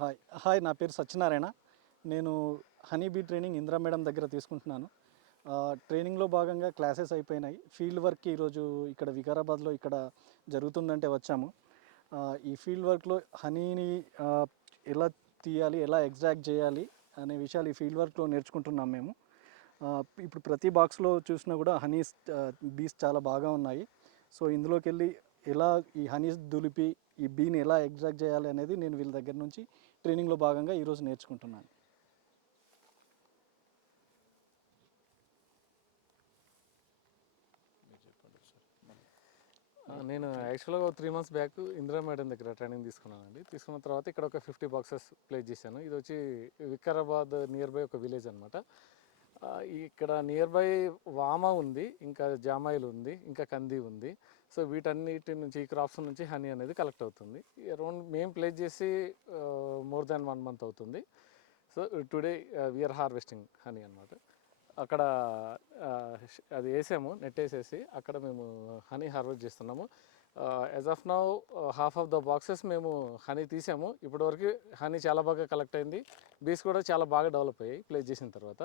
Hi hi నా పేరు సత్యనారాయణ. నేను honey bee training Indira madam దగ్గర తీసుకుంటున్నాను. ట్రైనింగ్లో భాగంగా క్లాసెస్ అయిపోయినాయి. ఫీల్డ్ వర్క్ ఈరోజు ఇక్కడ వికారాబాద్లో ఇక్కడ జరుగుతుందంటే వచ్చాము. ఈ ఫీల్డ్ వర్క్లో హనీని ఎలా తీయాలి, ఎలా ఎగ్జాక్ట్ చేయాలి అనే విషయాలు ఈ ఫీల్డ్ వర్క్లో నేర్చుకుంటున్నాం మేము. ఇప్పుడు ప్రతి బాక్స్లో చూసినా కూడా హనీస్ బీస్ చాలా బాగా ఉన్నాయి. సో ఇందులోకి వెళ్ళి ఎలా ఈ హనీస్ దులిపి ఈ బీని ఎలా ఎగ్జాక్ట్ చేయాలి అనేది నేను వీళ్ళ దగ్గర నుంచి ట్రైనింగ్లో భాగంగా ఈరోజు నేర్చుకుంటున్నాను. నేను యాక్చువల్గా 3 months బ్యాక్ ఇందిరా మేడం దగ్గర ట్రైనింగ్ తీసుకున్నానండి. తీసుకున్న తర్వాత ఇక్కడ ఒక 50 బాక్సెస్ ప్లేస్ చేశాను. ఇది వచ్చి వికారాబాద్ నియర్ బై ఒక విలేజ్ అనమాట. ఇక్కడ నియర్ బై వామ ఉంది, ఇంకా జామాయిల్ ఉంది, ఇంకా కంది ఉంది. సో వీటన్నిటి నుంచి ఈ క్రాప్స్ నుంచి హనీ అనేది కలెక్ట్ అవుతుంది. అరౌండ్ మేము ప్లేస్ చేసి మోర్ దాన్ 1 month అవుతుంది. So today we are harvesting honey అనమాట. అక్కడ అది వేసాము, నెట్ వేసేసి అక్కడ మేము హనీ హార్వెస్ట్ చేస్తున్నాము. As of now half of the boxes మేము హనీ తీసాము. ఇప్పటివరకు హనీ చాలా బాగా కలెక్ట్ అయింది. బీస్ కూడా చాలా బాగా డెవలప్ అయ్యాయి ప్లేస్ చేసిన తర్వాత.